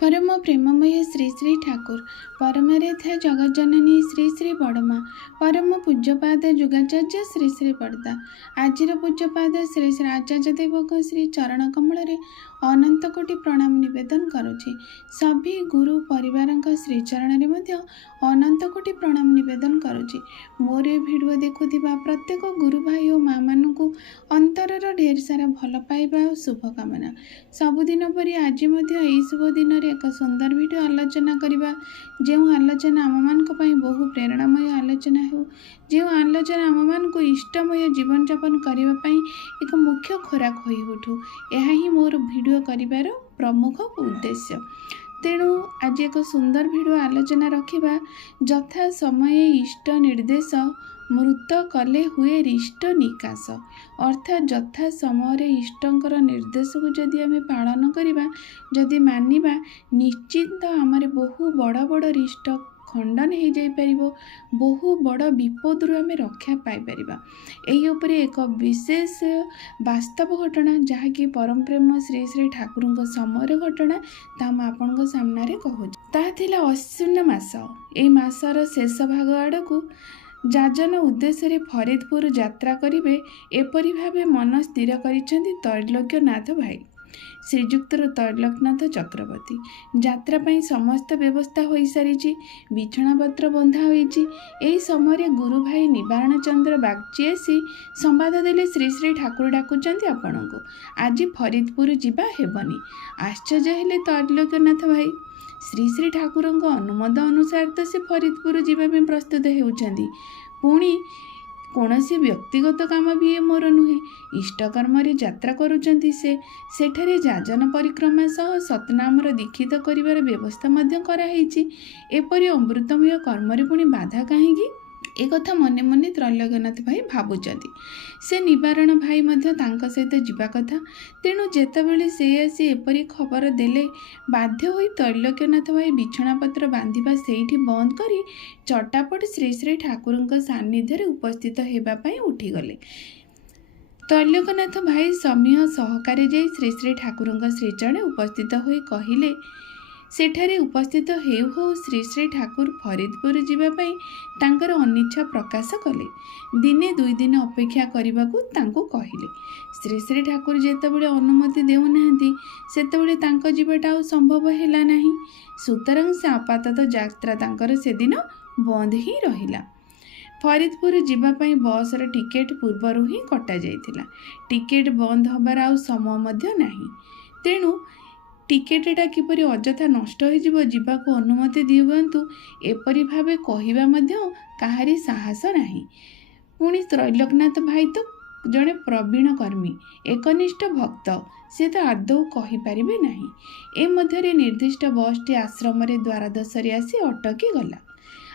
परम प्रेममय श्री श्री ठाकुर परमरेथा जगज्जननी श्री श्री बड़मा परम पूज्यपाद जुगाचार्य श्री श्री बड़दा आजिर पूज्यपाद श्री श्री आचार्य देवक श्री चरण कमल अनंत कोटि प्रणाम निवेदन करुछि। सभी गुरु परिवार श्रीचरण में अनंत कोटि प्रणाम निवेदन करुछि। मोर भिडियो देखुथिबा प्रत्येक गुरु भाई और माँ मानू अंतरर ढेर सारा भल पाइबा और शुभकामना। सबुदिन परि आज यही शुभ दिन एक सुंदर भिडियो आलोचना करबा। जो आलोचना आम मान बहु प्रेरणामय आलोचना हो, जो आलोचना आम मान इष्टमय जीवन यापन करने एक मुख्य खोराक हो उठू। यह ही मोर भिडियो करिवार प्रमुख उद्देश्य। तेणु आज एक सुंदर भिडियो आलोचना रखिबा। यथा समय इष्ट निर्देश मृत कले हुए रिष्ट निकाश। अर्थात यथा समय इष्टंकर निर्देश को जदि आम पालन करिबा, जदि मानिबा, निश्चित आमरे बहु बड़ बड़ रिष्ट खंडन हो जाई परिबो, बहु बड़ विपद रु आम रक्षा पाई परिबा। एही उपरे एक विशेष वास्तव घटना जहाँकि परम प्रेम श्री श्री ठाकुर समय घटना ता आपन सामने कहूँ। ता थिला अश्विन मास। ए मासर शेष भाग आड़कू जाजन उद्देश्य फरीदपुर यात्रा करिवे एपरि भावे मन स्थिर करिसेंती त्रैलोक्यनाथ भाई श्रीजुक्त त्रैलोक्यनाथ चक्रवर्ती। यात्रा पाई समस्त व्यवस्था हो सारी, बिछणापत्र बंधा होइछि। एही समय गुरु भाई निवारण चंद्र बागची आसी संवाद देले श्री श्री ठाकुर डाकुचंती आपणको आज फरीदपुर जिबा हेबनी। आश्चर्य हेले त्रैलोक्यनाथ भाई। श्री श्री ठाकुर अनुमोदन अनुसार तो से फरीदपुर जीवाई प्रस्तुत होउछंती। पुणी कौनसी व्यक्तिगत काम भी मोर नुहे, इष्टकर्म यात्रा करुचंती। से सेठारे जाजन परिक्रमा सह सतनामर दीक्षित करिवार व्यवस्था मध्य कराहेछि। एपरि अमृतमय कर्मरे पुणी बाधा काहेकि? एक कथा मने मने त्रैलोक्यनाथ भाई भावुचंती। से निवारण भाई मध्य तांका सहित जीवा कथा। तेणु जेतेबेले से आसी एपरी खबर देले बाध्य होई त्रैलोक्यनाथ भाई बिछणापत्र बांधिबा सेठी बंद करी चटापट श्री श्री ठाकुर सान्निध्य उपस्थित हेबा पई उठीगले। त्रैलोक्यनाथ भाई समीह सहकारे जाई श्री श्री ठाकुर श्रीचरण उपस्थित होई कहिले, सेठारे उपस्थित हेउ हो श्री श्री ठाकुर फरीदपुर जीवाई तांकर अनिच्छा प्रकाश कले। दिने दुई दिन अपेक्षा करबाकू तांको कहिले। श्री श्री ठाकुर जेतेबेले अनुमति देउनाहांती सेतेबेले तांको जीवाटा आ संभव हेला नाही। सुतरां से आपातत यात्रा तांकर से दिन बंद ही रहिला। फरीदपुर जीवाई बसर टिकेट पूर्वरु ही कटा जाइथिला। टिकेट बंद हबार आ समय मध्य नाही। तेणु टिकेटा किपरि अजथा नष्ट हो जीवाको अनुमति दियंतु एपरि भावे कहिबा मध्य काहारी साहस नाही। पुणी त्रैलोक्यनाथ भाई तो जड़े प्रवीण कर्मी, एकनिष्ठ भक्त, से तो आदौ कहि पारिबे नाही। ए मध्यरे निर्दिष्ट बसटी आश्रम द्वारदशरे आसी अटकी गला।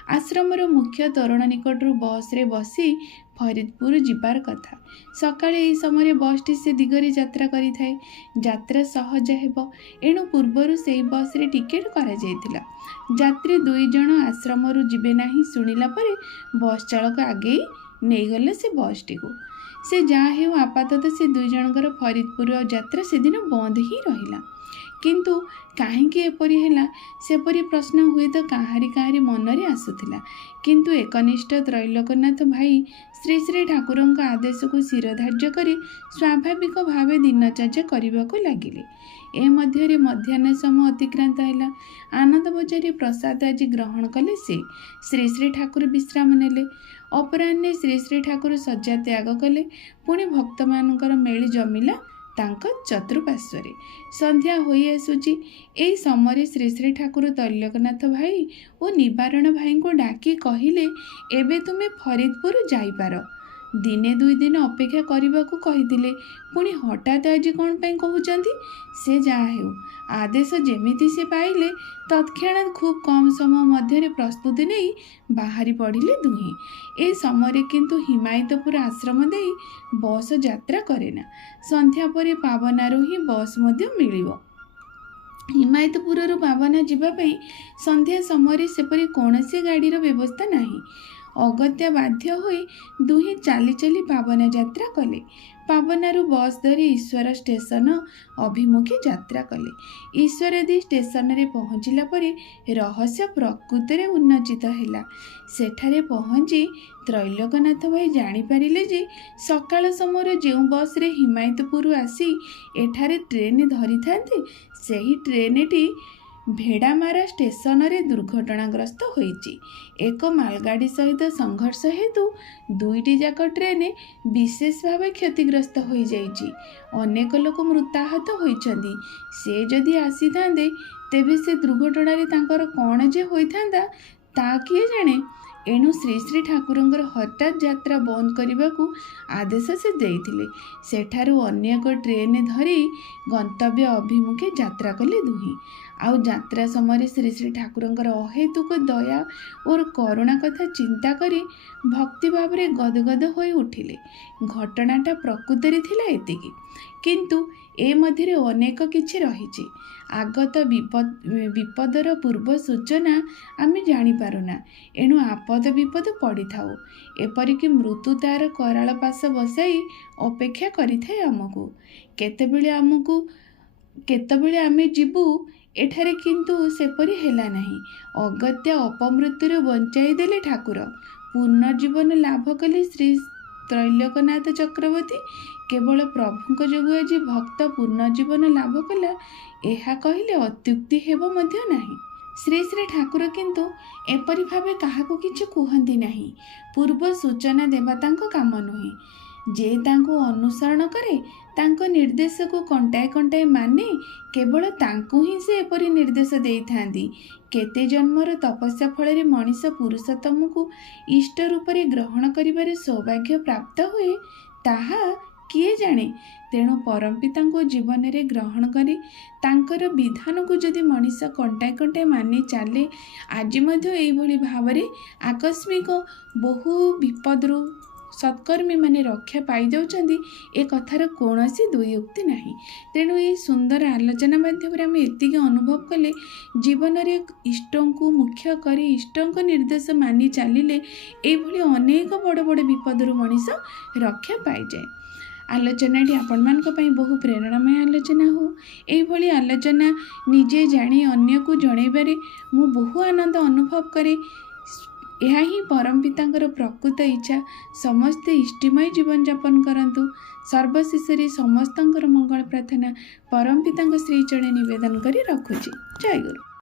आश्रमर मुख्य तोरण निकटरू बस रे बसी फरीदपुर जिबार कथा। सकाळे एही समय बसटी से दिगरे यात्रा करि थाए। यात्रा सहज हेबो एणु पूर्वरु सेही बस रे टिकेट करा जायतिला। यात्री दुई जण आश्रमरु जिबे नाही सुनिला परे बस चालक आगे नहीं गले से बसटी को। से जहाँ हेउ आपातत से दुई जनकर फरीदपुर यात्रा से दिन बंद ही रहिला। किंतु काहेकि एपरि हेला सेपरि प्रश्न हुए तो काहारी काहारी मनरे आसुथिला। किंतु एकनिष्ठ त्रैलोक्यनाथ भाई श्री श्री ठाकुर आदेश को शिरधार्य करी स्वाभाविक भावे दिनचर्या करने लगिले। ए मध्य मध्याह्न समय अतिक्रांत है। आनंद बजारी प्रसाद आज ग्रहण कले। से श्री श्री ठाकुर विश्राम नेले। अपराह्ने श्री श्री ठाकुर शଯ୍ୟା त्याग कले। पुणी भक्त मानकर मेली जमिला तांक चतुर्पार्श्वरे। संध्या होई आसुची। एही समय श्री श्री ठाकुर त्रैलोक्यनाथ भाई और निवारण भाई को डाकी कहिले, एबे तुमे फरीदपुर जाइपार। दिने दुई दिन अपेक्षा करबाकू कहिथिले, पुणी हठात आज कौन पाई कहउचंती? से जहाँ हेउ आदेश जेमिति से पाइले तत्क्षणात खूब कम समय मध्य प्रस्तुति नहीं बाहरी पड़िले दुहें। ए समय किंतु हिमायतपुर आश्रम दे बस यात्रा करेना। संध्या परे पावनारू ही बस मध्य मिलिबो। हिमायतपुर पावना जीवाई संध्या समय सेपरी कौनसी गाड़ीर व्यवस्था नहीं। ଅଗତ୍ୟା ବାଧ୍ୟ ହୋଇ ଦୁହେଁ ଚାଲି ଚାଲି ପାବନା ଯାତ୍ରା କଲେ। ପାବନାରୁ ବସ୍ ଧରି ଈଶ୍ୱର ଷ୍ଟେସନ ଅଭିମୁଖେ ଯାତ୍ରା କଲେ। ଈଶ୍ୱରଦୀ ଷ୍ଟେସନରେ ପହଞ୍ଚିଲା ପରେ ରହସ୍ୟ ପ୍ରକୃତରେ ଉନ୍ମୋଚିତ ହେଲା। ସେଠାରେ ପହଞ୍ଚି ତ୍ରୈଲୋକନାଥ ଭାଇ ଜାଣିପାରିଲେ ଯେ ସକାଳ ସମୟରେ ଯେଉଁ ବସ୍ରେ ହିମାୟତପୁରରୁ ଆସି ଏଠାରେ ଟ୍ରେନ୍ ଧରିଥାନ୍ତି, ସେହି ଟ୍ରେନ୍ଟି ଭେଡ଼ାମାରା ଷ୍ଟେସନରେ ଦୁର୍ଘଟଣାଗ୍ରସ୍ତ ହୋଇଛି। ଏକ ମାଲଗାଡ଼ି ସହିତ ସଂଘର୍ଷ ହେତୁ ଦୁଇଟି ଯାକ ଟ୍ରେନ୍ ବିଶେଷ ଭାବେ କ୍ଷତିଗ୍ରସ୍ତ ହୋଇଯାଇଛି। ଅନେକ ଲୋକ ମୃତାହତ ହୋଇଛନ୍ତି। ସେ ଯଦି ଆସିଥାନ୍ତେ ତେବେ ସେ ଦୁର୍ଘଟଣାରେ ତାଙ୍କର କ'ଣ ଯେ ହୋଇଥାନ୍ତା ତା କିଏ ଜାଣେ। ଏଣୁ ଶ୍ରୀ ଶ୍ରୀ ଠାକୁରଙ୍କର ହଠାତ୍ ଯାତ୍ରା ବନ୍ଦ କରିବାକୁ ଆଦେଶ ସେ ଦେଇଥିଲେ। ସେଠାରୁ ଅନ୍ୟ ଏକ ଟ୍ରେନ୍ ଧରି ଗନ୍ତବ୍ୟ ଅଭିମୁଖେ ଯାତ୍ରା କଲେ ଦୁହେଁ। ଆଉ ଯାତ୍ରା ସମୟରେ ଶ୍ରୀ ଶ୍ରୀ ଠାକୁରଙ୍କର ଅହେତୁକ ଦୟା ଓ କରୁଣା କଥା ଚିନ୍ତା କରି ଭକ୍ତି ଭାବରେ ଗଦଗଦ ହୋଇ ଉଠିଲେ। ଘଟଣାଟା ପ୍ରକୃତରେ ଥିଲା ଏତିକି, କିନ୍ତୁ ଏ ମଧ୍ୟରେ ଅନେକ କିଛି ରହିଛି। ଆଗତ ବିପଦର ପୂର୍ବ ସୂଚନା ଆମେ ଜାଣିପାରୁନା, ଏଣୁ ଆପଦ ବିପଦ ପଡ଼ିଥାଉ। ଏପରିକି ମୃତ୍ୟୁ ତା'ର କରାଳ ପାଶ ବସାଇ ଅପେକ୍ଷା କରିଥାଏ ଆମକୁ। କେତେବେଳେ ଆମେ ଯିବୁ ଏଠାରେ, କିନ୍ତୁ ସେପରି ହେଲା ନାହିଁ। ଅଗତ୍ୟା ଅପମୃତ୍ୟୁରୁ ବଞ୍ଚାଇ ଦେଲେ ଠାକୁର। ପୁନର୍ଜୀବନ ଲାଭ କଲେ ଶ୍ରୀ ତ୍ରୈଲୋକନାଥ ଚକ୍ରବର୍ତ୍ତୀ। କେବଳ ପ୍ରଭୁଙ୍କ ଯୋଗୁଁ ଆଜି ଭକ୍ତ ପୁନର୍ଜୀବନ ଲାଭ କଲା, ଏହା କହିଲେ ଅତ୍ୟୁକ୍ତି ହେବ ମଧ୍ୟ ନାହିଁ। ଶ୍ରୀ ଶ୍ରୀ ଠାକୁର କିନ୍ତୁ ଏପରି ଭାବେ କାହାକୁ କିଛି କୁହନ୍ତି ନାହିଁ। ପୂର୍ବ ସୂଚନା ଦେବା ତାଙ୍କ କାମ ନୁହେଁ। ଯେ ତାଙ୍କୁ ଅନୁସରଣ କରେ, ତାଙ୍କ ନିର୍ଦ୍ଦେଶକୁ କଣ୍ଟାଏ କଣ୍ଟାଏ ମାନେ, କେବଳ ତାଙ୍କୁ ହିଁ ସେ ଏପରି ନିର୍ଦ୍ଦେଶ ଦେଇଥାନ୍ତି। କେତେ ଜନ୍ମର ତପସ୍ୟା ଫଳରେ ମଣିଷ ପୁରୁଷୋତ୍ତମକୁ ଇଷ୍ଟ ରୂପରେ ଗ୍ରହଣ କରିବାରେ ସୌଭାଗ୍ୟ ପ୍ରାପ୍ତ ହୁଏ, ତାହା କିଏ ଜାଣେ। ତେଣୁ ପରମପିତାଙ୍କୁ ଜୀବନରେ ଗ୍ରହଣ କରି ତାଙ୍କର ବିଧାନକୁ ଯଦି ମଣିଷ କଣ୍ଟାଏ କଣ୍ଟାଏ ମାନି ଚାଲେ, ଆଜି ମଧ୍ୟ ଏଇଭଳି ଭାବରେ ଆକସ୍ମିକ ବହୁ ବିପଦରୁ ସତ୍କର୍ମୀମାନେ ରକ୍ଷା ପାଇଯାଉଛନ୍ତି, ଏ କଥାର କୌଣସି ଦୁଇଉକ୍ତି ନାହିଁ। ତେଣୁ ଏହି ସୁନ୍ଦର ଆଲୋଚନା ମାଧ୍ୟମରେ ଆମେ ଏତିକି ଅନୁଭବ କଲେ, ଜୀବନରେ ଇଷ୍ଟଙ୍କୁ ମୁଖ୍ୟ କରି ଇଷ୍ଟଙ୍କ ନିର୍ଦ୍ଦେଶ ମାନି ଚାଲିଲେ ଏଇଭଳି ଅନେକ ବଡ଼ ବଡ଼ ବିପଦରୁ ମଣିଷ ରକ୍ଷା ପାଇଯାଏ। ଆଲୋଚନାଟି ଆପଣମାନଙ୍କ ପାଇଁ ବହୁ ପ୍ରେରଣାମୟ ଆଲୋଚନା ହେଉ। ଏଇଭଳି ଆଲୋଚନା ନିଜେ ଜାଣି ଅନ୍ୟକୁ ଜଣାଇବାରେ ମୁଁ ବହୁ ଆନନ୍ଦ ଅନୁଭବ କରେ। ଏହା ହିଁ ପରମପିତାଙ୍କର ପ୍ରକୃତ ଇଚ୍ଛା। ସମସ୍ତେ ଇଷ୍ଟିମୟ ଜୀବନଯାପନ କରନ୍ତୁ। ସର୍ବଶେଷରେ ସମସ୍ତଙ୍କର ମଙ୍ଗଳ ପ୍ରାର୍ଥନା ପରମପିତାଙ୍କ ଶ୍ରୀଚରଣେ ନିବେଦନ କରି ରଖୁଛି। ଜୟ ଗୁରୁ।